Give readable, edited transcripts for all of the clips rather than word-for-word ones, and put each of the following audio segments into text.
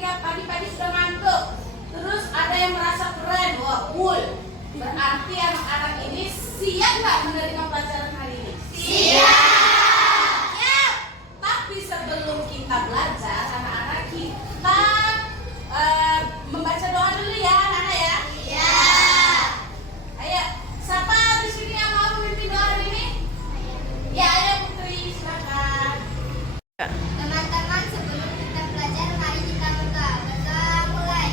pagi-pagi sudah ngantuk. Terus ada yang merasa keren, wah cool. Berarti anak-anak ini siap nggak menerima pelajaran hari ini? Siap. Ya. Tapi sebelum kita belajar, anak-anak kita membaca doa dulu ya, anak-anak ya. Iya. Ayo, siapa di sini yang mau memimpin doa hari ini? Ya, ayo Putri, silakan. Teman-teman, sebelum kita belajar, mari kita berdoa. Berdoa mulai.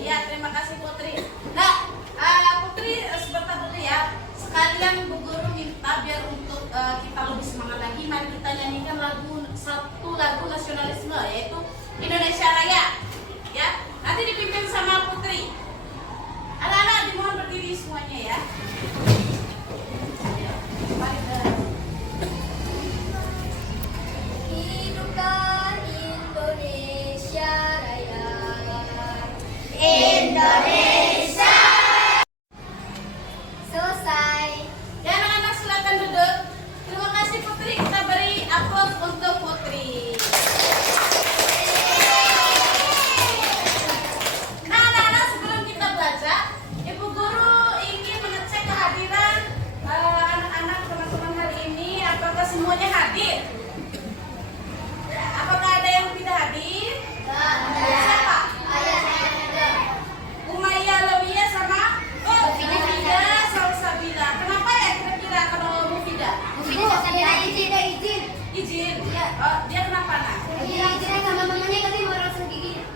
Ya, terima kasih Putri. Nah, Putri sebentar dulu ya. Sekalian Bu Guru minta biar untuk kita lebih semangat lagi, mari kita nyanyikan satu lagu nasionalisme, yaitu Indonesia Raya. Ya, nanti dipimpin sama Putri. Anak-anak dimohon berdiri semuanya ya. Ayo, mari. Hiduplah Indonesia Raya. Indonesia. Selesai. Ya anak-anak silakan duduk. Terima kasih Putri, kita beri aplaus untuk Putri. Nah anak-anak, sebelum kita belajar, Ibu Guru ingin mengecek kehadiran anak-anak teman-teman hari ini. Apakah semuanya hadir? Apakah ada yang tidak hadir? Siapa? Umayyah Lawiyah sama Mufidah Salsabila. Kenapa ya kira-kira kalau Mufidah? Izin. Oh, dia kenapa nak?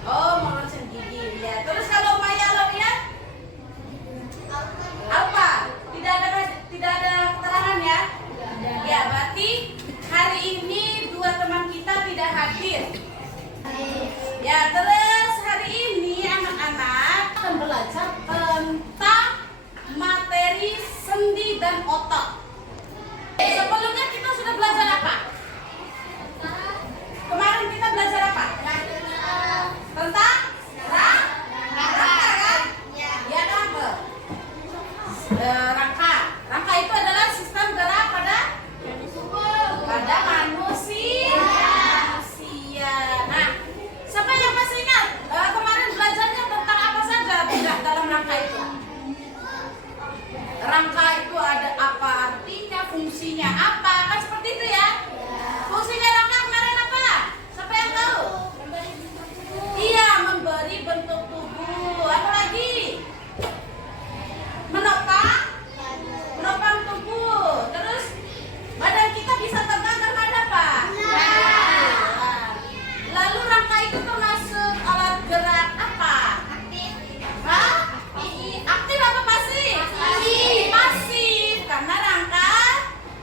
Oh, mau ronsen gigi. Ya. Terus kalau Umayyah Lawiyah? Apa? Tidak ada keterangan ya? Ya, berarti hari ini dua teman kita tidak hadir. Ya, terus hari ini anak-anak akan belajar tentang materi sendi dan otot. Sebelumnya kita sudah belajar apa? Kemarin kita belajar apa? Tentang rangka kan? Ya kan? Rangka. Rangka itu adalah sistem gerak pada manusia. Nah, siapa yang masih ingat kemarin belajarnya tentang apa saja tidak dalam rangka itu? Rangka itu ada apa artinya, fungsinya apa, kan seperti itu ya? Fungsinya rangka kemarin apa? Siapa yang tahu? Iya, memberi bentuk tubuh. Apa lagi? Menopang tubuh. Terus badan kita bisa tegak karena ada apa? Lalu rangka itu termasuk alat gerak apa? Hah? Aktif apa pasif? Pasif. Karena rangka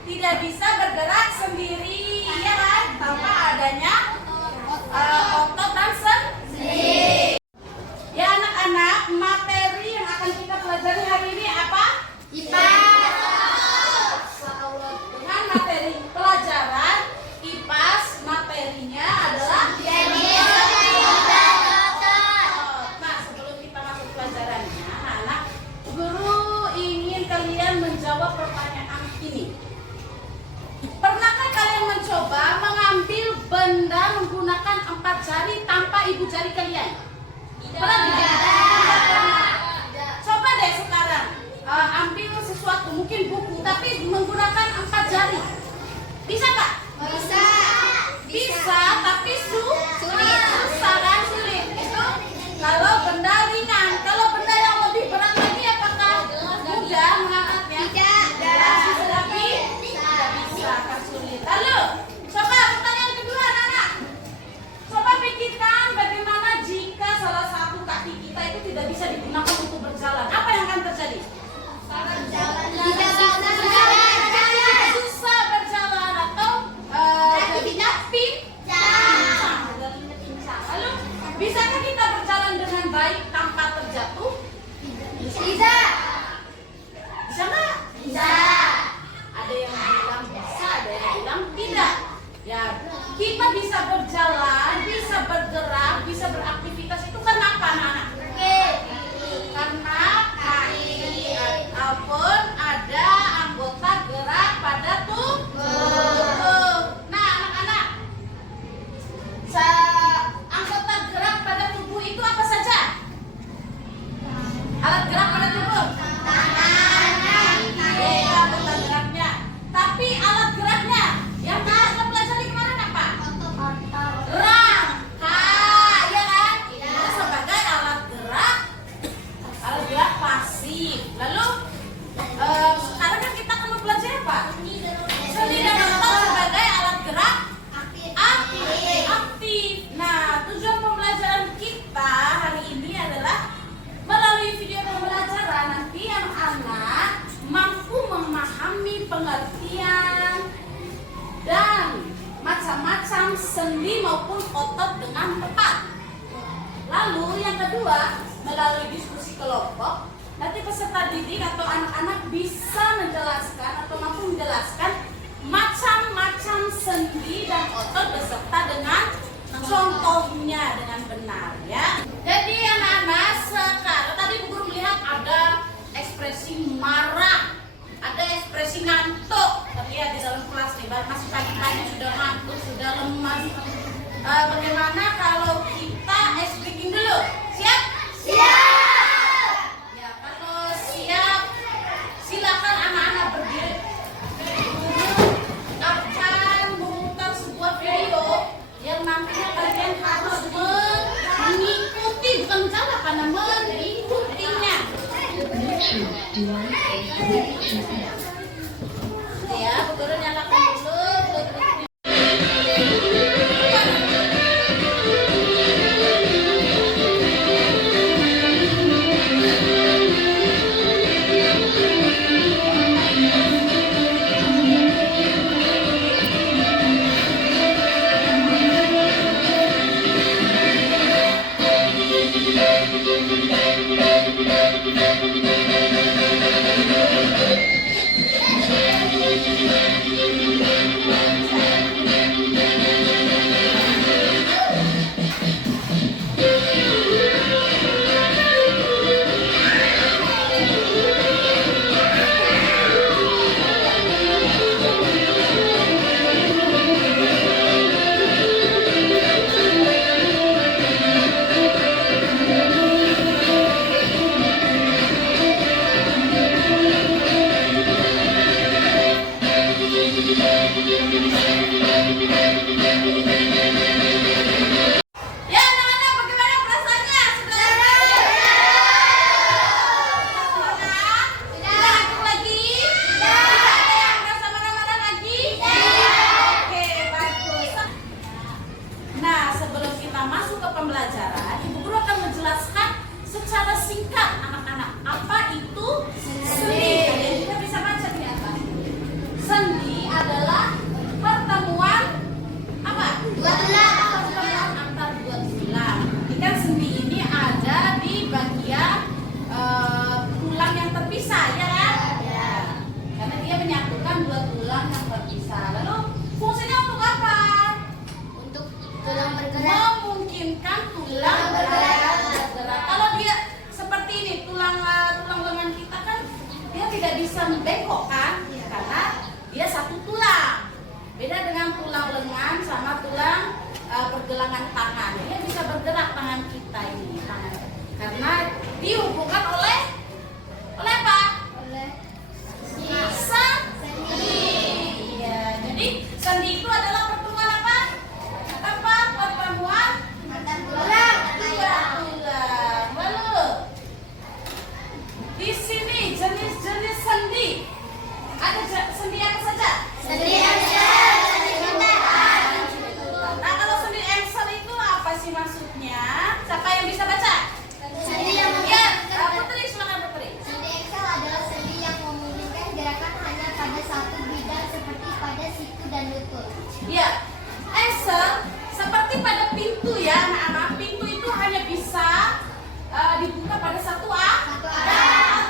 tidak bisa bergerak sendiri, ya kan? Tanpa adanya otot dan sendi. Ya anak-anak, materi yang akan kita pelajari hari ini apa? Dengan materi pelajaran IPAS, materinya adalah Nah, sebelum kita masuk pelajarannya, anak-anak, guru ingin kalian menjawab pertanyaan ini. Pernahkah kalian mencoba mengambil benda menggunakan 4 jari tanpa ibu jari kalian? Pernah tidak? Coba deh sekarang ambil sesuatu, mungkin buku, tapi menggunakan 4 jari. Bisa nggak? Bisa, tapi susah kan, sulit. Itu kalau benda ringan. Kalau benda yang lebih berat lagi, apakah mudah mengangkatnya? Tidak bisa, akan sulit. Lalu, coba pertanyaan kedua, anak-anak. Coba pikirkan bagaimana jika salah satu kaki kita itu tidak bisa digunakan untuk berjalan. Apa yang akan terjadi? Susah berjalan atau jadinya Bisa. Bisa nggak? Bisa. Ada yang bilang bisa, ada yang bilang tidak. Ya, kita bisa berjalan, bisa bergerak, bisa beraktivitas itu kenapa anak-anak? Karena kaki ataupun ada anggota gerak pada tubuh. Nah, anak-anak, anggota gerak pada tubuh itu apa saja? Alat gerak pada tubuh? Iya, anggota geraknya. Tapi alat geraknya yang kita pelajari kemarin apa? Rangka, ya kan? Itu sebagai alat gerak pasif. Lalu sekarang kan kita akan belajar apa? Sendi dan otot sebagai alat gerak aktif. Nah, tujuan pembelajaran kita hari ini adalah melalui video pembelajaran nanti anak-anak mampu memahami pengertian dan macam-macam sendi maupun otot dengan tepat. Lalu yang kedua, melalui diskusi kelompok, nanti peserta didik atau anak-anak bisa menjelaskan atau mampu menjelaskan macam-macam sendi dan otot beserta dengan contohnya dengan benar, ya. Jadi anak-anak, sekarang tadi Bu Guru melihat ada ekspresi marah, ada ekspresi ngantuk, terlihat di dalam kelas nih, masih pagi-pagi sudah ngantuk, sudah lemas. Bagaimana kalau kita ice breaking dulu? Siap? Siap. Ya, kalau siap, silakan anak-anak berdiri. Guru akan memutar sebuah video yang nantinya kalian harus mengikuti, bukan mencatat, karena mengikutinya. Ya, Bu Guru nyalakan dulu. Ya anak-anak, bagaimana perasaannya? Sudah ngantuk lagi? Tidak ada yang merasa marah-marah lagi? Oke, bagus. Nah, sebelum kita masuk ke pembelajaran, Ibu Guru akan menjelaskan secara singkat anak-anak apa itu sendi. Kalian juga bisa baca di atas. Sendi adalah pertemuan apa? Dua tulang. Pertemuan antar dua tulang. Ikan sendi ini ada di bagian tulang yang terpisah, ya kan? Ya. Karena dia menyatukan dua tulang yang terpisah. Lalu fungsinya untuk apa? Untuk tulang bergerak. Memungkinkan tulang bergerak. Kalau dia seperti ini, tulang lengan kita kan dia tidak bisa bengkok kan? Karena dia satu tulang. Beda dengan tulang lengan sama tulang pergelangan tangan. Dia bisa bergerak tangan kita ini, tangan. Karena dihubungkan oleh apa? Oleh Sendi. Ya, jadi sendi itu adalah pertemuan apa? Apa? Pertemuan antar tulang. tulang. Lalu di sini jenis-jenis sendi. Ada sendi apa saja? Sendi engsel, sendi bundaran. Nah, kalau sendi engsel itu apa sih maksudnya? Siapa yang bisa baca? Sendi yang Ya, memungkinkan Putri, silakan Putri. sendi engsel adalah sendi yang memungkinkan gerakan hanya pada satu bidang seperti pada siku dan lutut. Ya, engsel seperti pada pintu ya, anak-anak. Pintu itu hanya bisa dibuka pada satu Satu arah.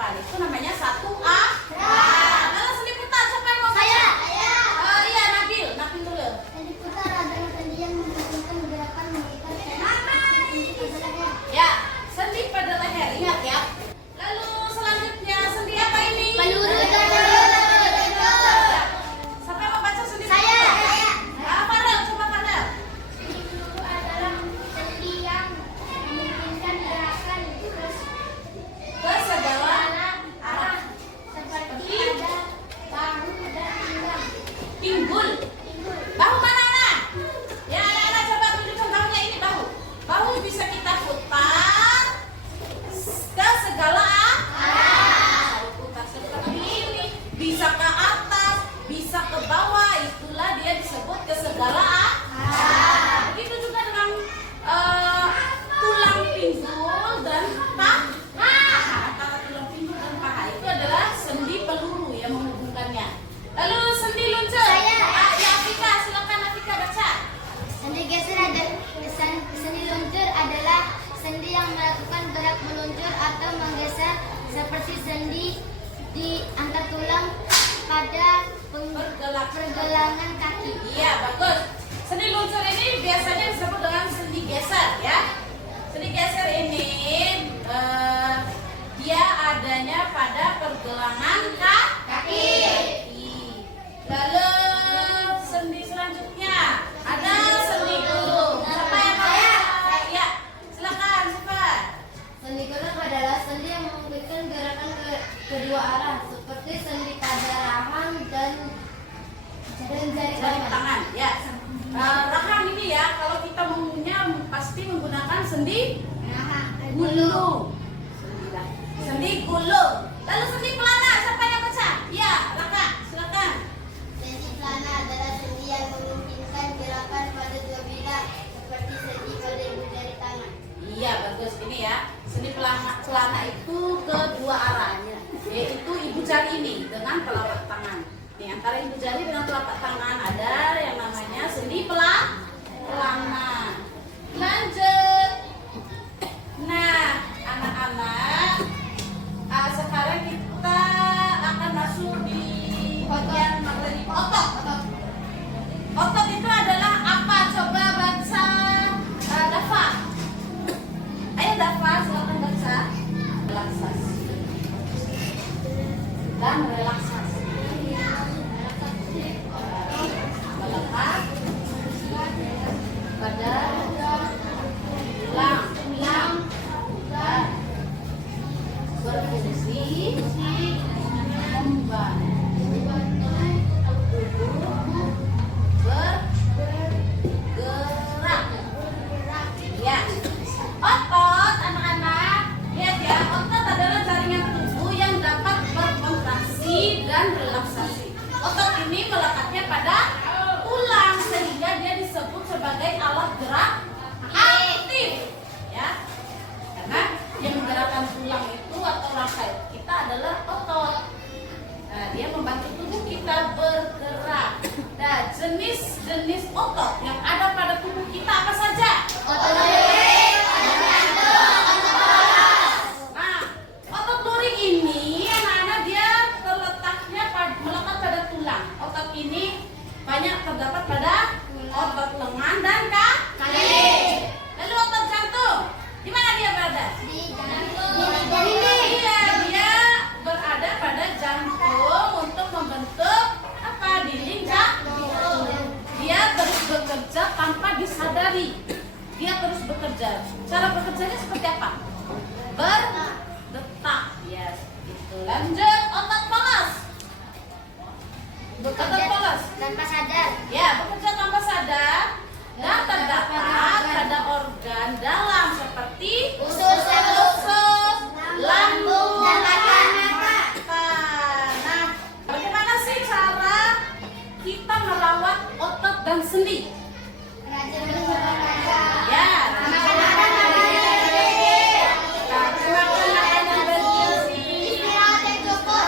depan itu namanya satu Kalau sendi putar siapa yang mau baca? Saya. Iya, Nabil dulu. Sendi putar adalah sendi yang menghubungkan gerakan mengikat Ya, sendi pada leher, ingat ya. Lalu selanjutnya sendi apa ini? peluru. Ya. Siapa yang mau baca sendi Saya. Farel, coba Farel. Sendi peluru adalah sendi yang memungkinkan gerakan Ke segala arah seperti pada bahu dan pinggang. pinggul. Bahu mana anak? Ya anak-anak coba tunjukkan bahunya, ini bahu. Bahu bisa kita putar ke segala arah. Putar seperti ini, bisa ke atas, bisa ke bawah. Itulah dia disebut ke segala arah. Begitu juga dengan tulang pinggul dan paha. Antara tulang pinggul dan paha itu adalah sendi peluru yang menghubungkannya. Lalu sendi luncur. Saya. Ya Afika, silakan Afika baca. Sendi geser sendi luncur adalah sendi yang melakukan gerak meluncur atau menggeser seperti sendi di antar tulang pada pergelangan kaki. Iya, bagus. Sendi luncur ini biasanya disebut dengan sendi geser ya. Sendi geser ini dia adanya pada pergelangan kaki. Lalu sendi selanjutnya ada sendi gulung. Siapa yang mau? Ya, silakan siapa? Sendi gulung adalah sendi yang memungkinkan gerakan ke kedua arah seperti sendi pada rahang dan jari Jari tangan. Ya. Rahang ini ya, kalau kita maunya pasti menggunakan sendi gulung. Sendi gulung. Lalu sendi pelana, siapa yang baca? Ya, Raka, silakan. Sendi pelana adalah sendi yang memungkinkan gerakan pada dua bidang seperti sendi pada ibu jari tangan. Iya, bagus ini ya. Sendi pelana itu kedua arahnya, yaitu ibu jari ini dengan telapak tangan. Di antara ibu jari dengan telapak tangan ada yang namanya sendi pelana. Lanjut. Nah, anak-anak, sekarang kita akan masuk di bagian materi otot. Otot itu adalah apa? Coba baca Dafa. Ayo Dafa, silakan baca. Relaksasi dan relaksasi. Melekat pada tulang dan berfungsi membantu tubuh bergerak. Ya, otot anak-anak, lihat ya, otot adalah jaringan tubuh yang dapat berkontraksi dan relaksasi. Otot ini melekatnya pada tulang sehingga dia disebut sebagai alat gerak aktif. Ya, karena yang menggerakkan tulang itu atau rangkai kita adalah otot. Nah, dia membantu tubuh kita bergerak. Nah, jenis-jenis otot yang ada pada tubuh kita apa saja? Otot luring, Nah, otot luring ini anak-anak dia terletaknya melekat pada tulang. Otot ini banyak terdapat pada otot lengan dan kaki. Lalu otot jantung, di mana dia berada? Iya, dia berada pada jantung untuk membentuk apa? Dinding jantung. Dia terus bekerja tanpa disadari. Dia terus bekerja. Cara bekerjanya seperti apa? Berdetak. Ya, gitu. Lanjut, otot polos. Otot polos. tanpa sadar. Ya, bekerja tanpa sadar dan terdapat pada organ dalam seperti Usus, lambung, dan mata. Nah, bagaimana sih cara kita merawat otot dan sendi? Rajin berolahraga. Ya, Makan makanan bergizi. makan makanan bergizi. Istirahat yang cukup.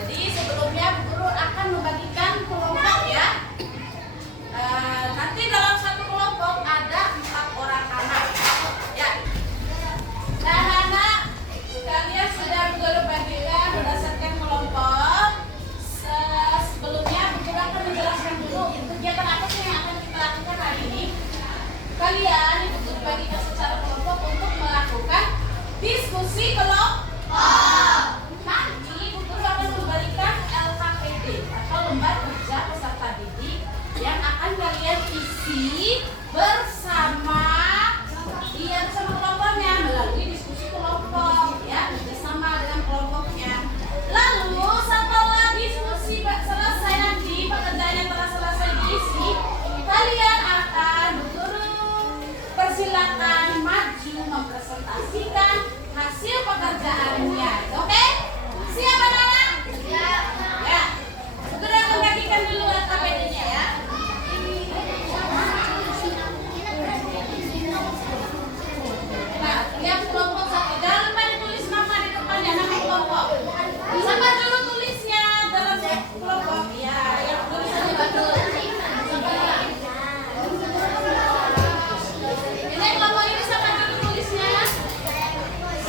Jadi sebelumnya Bu Guru akan membagikan kelompok ya. Nanti dalam satu kelompok ada 4 orang anak ya. Dan anak kalian sudah Bu Guru bagikan berdasarkan kelompok. Sebelumnya Bu Guru akan menjelaskan dulu kegiatan apa sih yang akan kita lakukan hari ini. Kalian Ibu Guru bagikan secara kelompok untuk melakukan diskusi kelompok. Nanti Bu Guru akan memberikan LKPD atau lembar kerja peserta didik yang akan kalian isi bersama kelompoknya melalui diskusi kelompok ya, bersama dengan kelompoknya. Lalu setelah diskusi selesai, nanti pekerjaan yang telah selesai diisi, kalian akan Bu Guru persilakan maju mempresentasikan hasil pekerjaannya. Oke? Siap anak-anak? Siap. Ya. Bu Guru akan bagikan dulu LKPD-nya ya. Nah, lihat kelompok satu. Jangan lupa ditulis nama di depannya, nama kelompok. Sama dulu tulisnya dalam kelompok. Ya, yang tulisannya betul. Ini kelompok ini sama dulu tulisnya.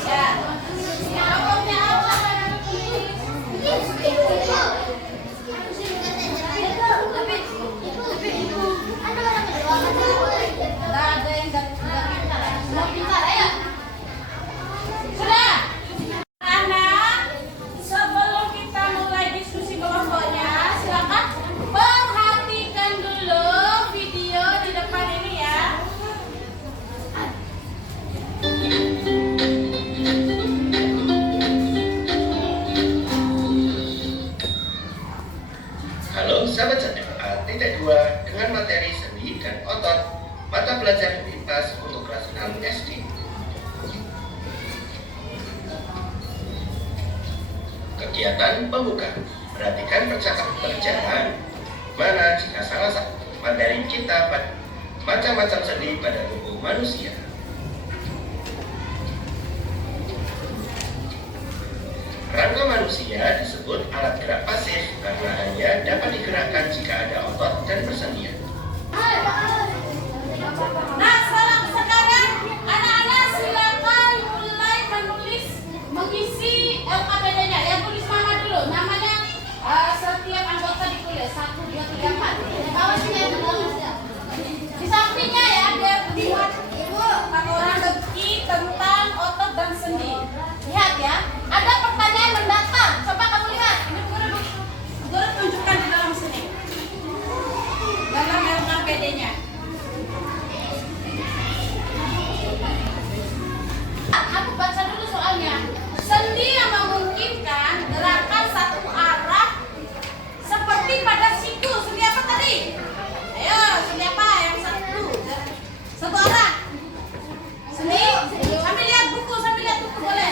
Ya. Kelompoknya apa? Nggak ada yang nggak pintar ya? Semua pintar, ayo. Sudah? Anak, sebelum kita mulai diskusi kelompoknya, silakan perhatikan dulu video di depan ini ya. Halo sahabat Satek, titik 2 dengan materi sendi dan otot mata pelajaran lintas untuk kelas 6 SD. Kegiatan pembuka. Perhatikan percakapan berjalan mana jika salah satu materi kita macam-macam sendi pada tubuh manusia. Rangka manusia disebut alat gerak pasif karena hanya dapat digerakkan jika ada otot dan persendian. Nah, sekarang anak-anak silakan mulai menulis, mengisi LKPD-nya. Ya, tulis nama dulu. Namanya setiap anggota ditulis 1, 2, 3, 4. Bawah sini ya, di sampingnya ya, biar buat orang bagi tentang otot dan sendi. Lihat ya, ada pertanyaan mendatar. Coba kamu lihat. Ini Bu Guru tunjukkan di dalam sini. Dalam LKPD-nya. Aku baca dulu soalnya. Sendi yang memungkinkan gerakan satu arah seperti pada siku. Sendi apa tadi? Ayo, sendi apa yang satu arah? Sendi? Sambil lihat buku boleh.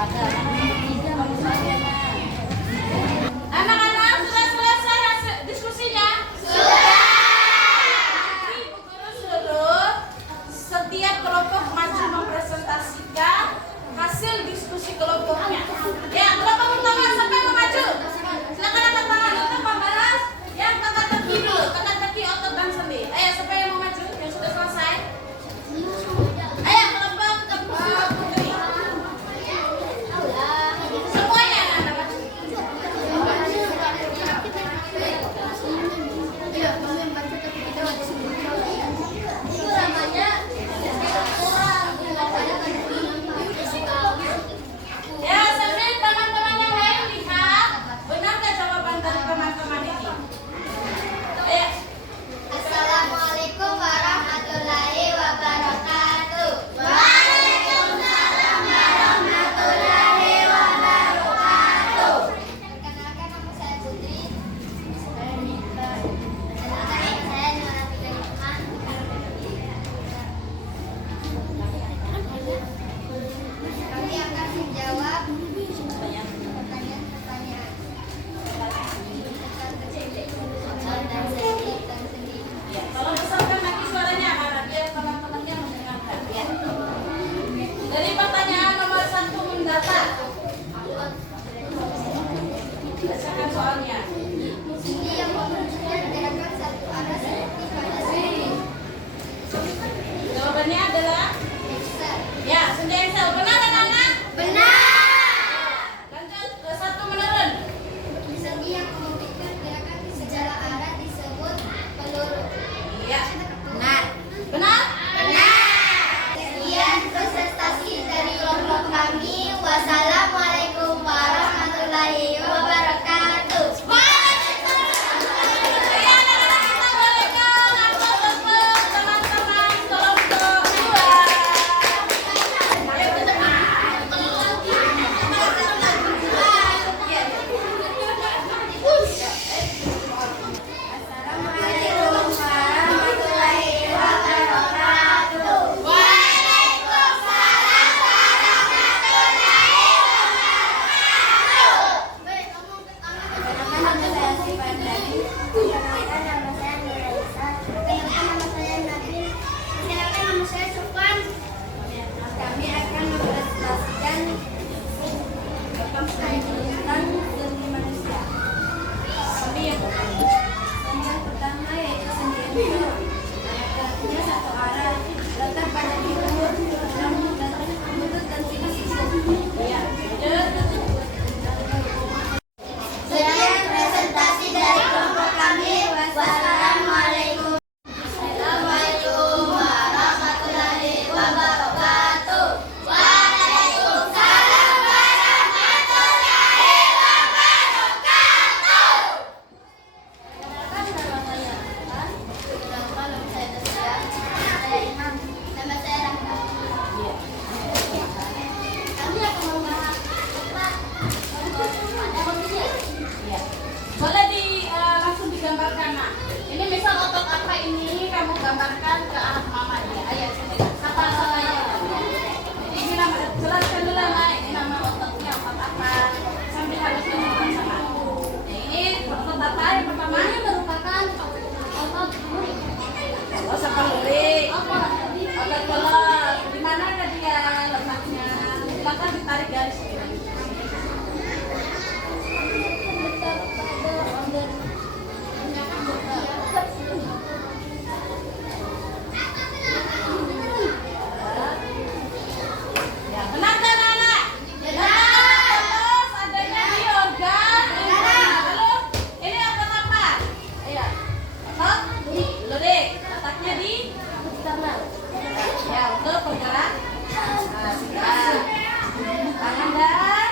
Anak-anak sudah selesai hasil diskusinya? Nanti Bu Guru suruh setiap kelompok maju mempresentasikan hasil diskusi kelompoknya. Ya, kelompok pertama siapa yang mau maju? Silakan angkat tangan untuk pembalas. Yang teka-teki dulu, teka-teki otot dan sendi. Ayo, siapa yang mau maju? Yang sudah selesai? Ayo, kelompok putri. Semuanya anak maju. Ya, sambil teman-teman yang lain lihat, benar nggak jawaban dari teman-teman ini? Ayo. Assalamualaikum warahmatullahi wabarakatuh. Waalaikumsalam warahmatullahi wabarakatuh. Perkenalkan, nama saya Putri. Saya Nita. Perkenalkan, nama saya Nurafika Hikmah. Kami akan menjawab pertanyaan-pertanyaan. Ya, tolong besarkan lagi suaranya karena biar teman-temannya mendengarkan. Ya. Dari pertanyaan nomor 1 mendata. Bacakan soalnya. Sendi yang menunjukkan gerakan satu arah seperti pada sendi. Jawabannya adalah Excel. ya, sendi Excel. Benar anak-anak? Benar. Lanjut ke 1 menurun. Sendi yang memberikan gerakan di segala arah disebut peluru. Iya. Benar. Benar? Benar. Sekian presentasi dari kelompok kami. Wassalamualaikum warahmatullahi wabarakatuh. Ya, anak-anak kita boleh ngatur untuk teman-teman kelompok 2. Assalamualaikum warahmatullahi wabarakatuh. Waalaikumsalam warahmatullahi wabarakatuh. Perkenalkan, nama saya Sifat Nabi. Perkenalkan, nama saya Nuraisa. Perkenalkan, nama saya Nabil. Perkenalkan, nama saya Sufan. Kami akan mempresentasikan tentang seni manusia. Sendi yang Sendi yang pertama yaitu sendi itu. Arahnya satu arah, letak pada timur, rambut dan lutut dan sisi. iya. Lanjut. Sekian presentasi dari kelompok kami. Wassalamualaikum. Assalamualaikum warahmatullahi wabarakatuh. Waalaikumsalam warahmatullahi wabarakatuh. Perkenalkan, nama saya Irfan. Perkenalkan, nama saya Tasya. Saya Ilham. Nama saya Rahma. Kami akan membahas tentang anatominya. Iya. Boleh langsung digambarkan, Nak. Ini misal otot apa ini kamu gambarkan ke anak mama dia. Ayo, apa ya? Ini nama, jelaskan dulu, Nak. Ini nama ototnya otot apa? Sambil harus menunjukkan sama aku. Ini otot apa yang pertama? Ini merupakan otot murid. Oh, sepelurik. Otot kolot. Di mana dia letaknya? Silakan ditarik garis. Ya, benar kan, anak? Benar. Terus adanya di organ. Lalu ini otot apa? Iya. Otot lurik. Letaknya di ya, untuk bergerak. Nah, tangan dan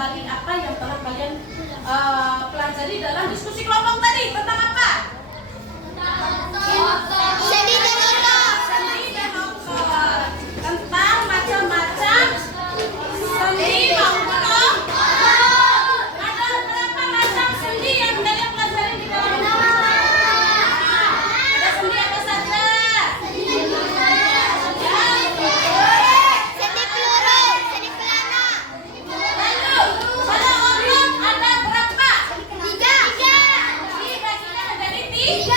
kembali apa yang telah kalian pelajari dalam diskusi kelompok tadi tentang apa? Sendi dan otot. Sendi dan otot. Tentang macam-macam sendi maupun otot. Ada berapa macam sendi yang kalian pelajari di dalam? Ada sendi apa saja? Sendi peluru, sendi pelana. Lalu pada otot ada berapa? 3. Dibagikan menjadi 3.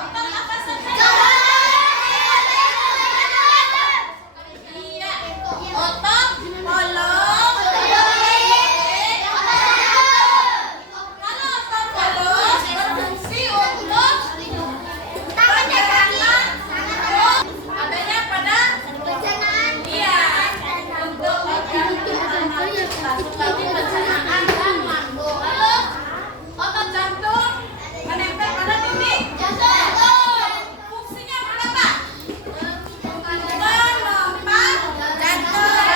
Otot apa saja? Iya. Otot polong. Kalau otot polong berfungsi untuk pergerakan adanya pada iya untuk tadi pencernaan dan lambung. Lalu otot jantung menempel pada titik jantung. Fungsinya berapa? Memompa jantung.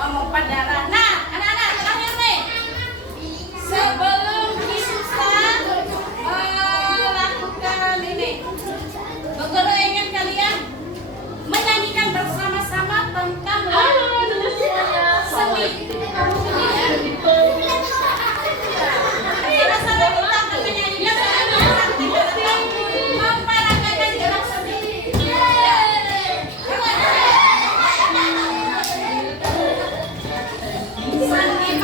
Memompa darah. Nah, anak-anak terakhir nih. Sebelum kita melakukan ini, Bu Guru ingin kalian menyanyikan bersama-sama tentang seni. Sama-sama kita akan menyanyikan memperagakan gerak seni. Sendi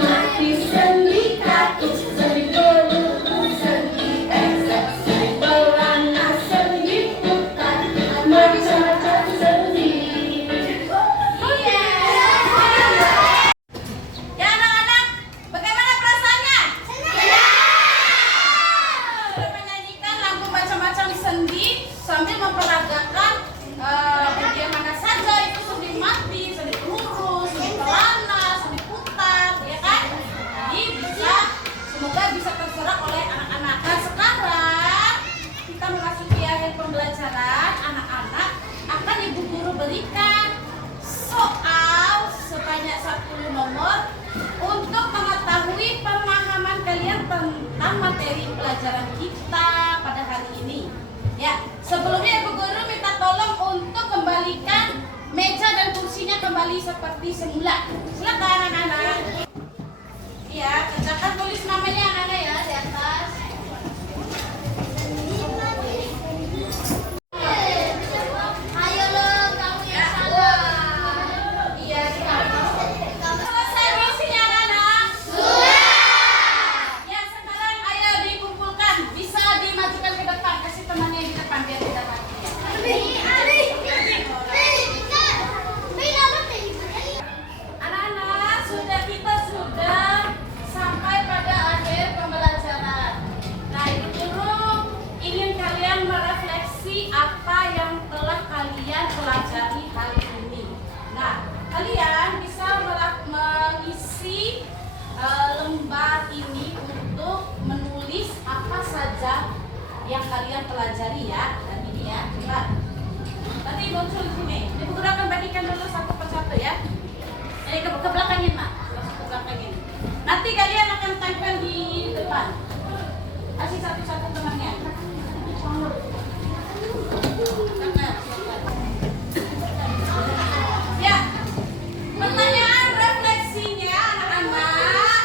mani, sendi Ya anak-anak, bagaimana perasaannya? Sudah menyanyikan lagu macam-macam sendi sambil memperagakan bagian mana saja itu sendi mati, sendi lurus, sendi pelana, sendi putar, ya kan? Jadi semoga bisa terserap oleh anak-anak. Nah sekarang kita memasuki akhir pembelajaran, anak-anak akan Ibu Guru berikan soal sebanyak 10 nomor untuk mengetahui pemahaman kalian tentang materi pelajaran kita pada hari ini. Ya, sebelumnya Ibu Guru minta tolong untuk kembalikan meja dan kursinya kembali seperti semula. Silakan anak-anak. Iya, kerjakan tulis namanya anak-anak ya di atas. Ayo lo, kamu yang salah. Iya, selesai misinya anak-anak. Ya, sekarang ayo dikumpulkan. Bisa dimajukan ke depan. Kasih temannya di depan biar tidak mati. Anak-anak, kita sudah sampai pada akhir pembelajaran. Nah, Ibu Guru ingin kalian merefleksi apa yang telah kalian pelajari hari ini. Nah, kalian bisa mengisi lembar ini untuk menulis apa saja yang kalian pelajari ya. Dan ini ya, coba. Nanti muncul di sini. Ibu Guru akan bagikan dulu satu persatu ya. Ke belakangin, Mak. Langsung ke belakangin. Nanti kalian akan tempel di depan. Kasih satu-satu temannya. Ya. Pertanyaan refleksinya anak-anak.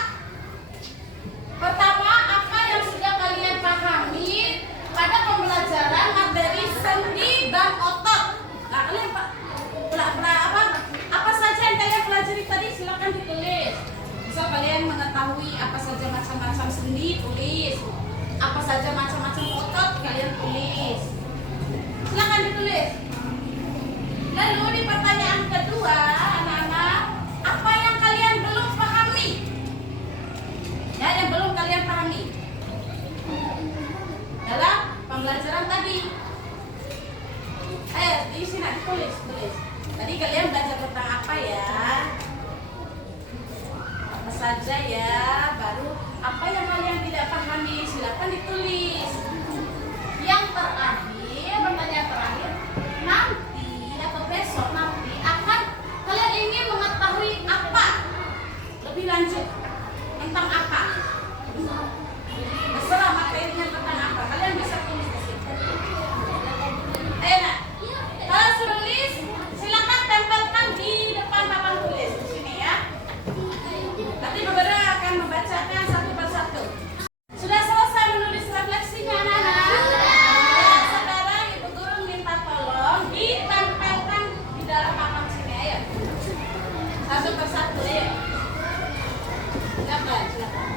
sendi tulis. Apa saja macam-macam otot kalian tulis. Silakan ditulis. Lalu di pertanyaan kedua, anak-anak, apa yang kalian belum pahami? Ya, yang belum kalian pahami dalam pembelajaran tadi. Di sini tulis. Tadi kalian belajar tentang apa ya? Apa saja ya? Baru apa yang kalian tidak pahami? Silakan ditulis. Yang terakhir, pertanyaan terakhir, nanti atau besok nanti akan kalian ingin mengetahui apa lebih lanjut tentang apa? Terserah materinya tentang apa. Kalian bisa tulis di situ. Ayo nak. Kalau sudah tulis, silakan tempelkan di depan papan tulis di sini ya. Nanti beberapa akan membacakan satu persatu. Sudah selesai menulis refleksinya anak-anak? Ya, sekarang Ibu Guru minta tolong ditempelkan di dalam papan sini. Ayo. Satu persatu ya. Silakan.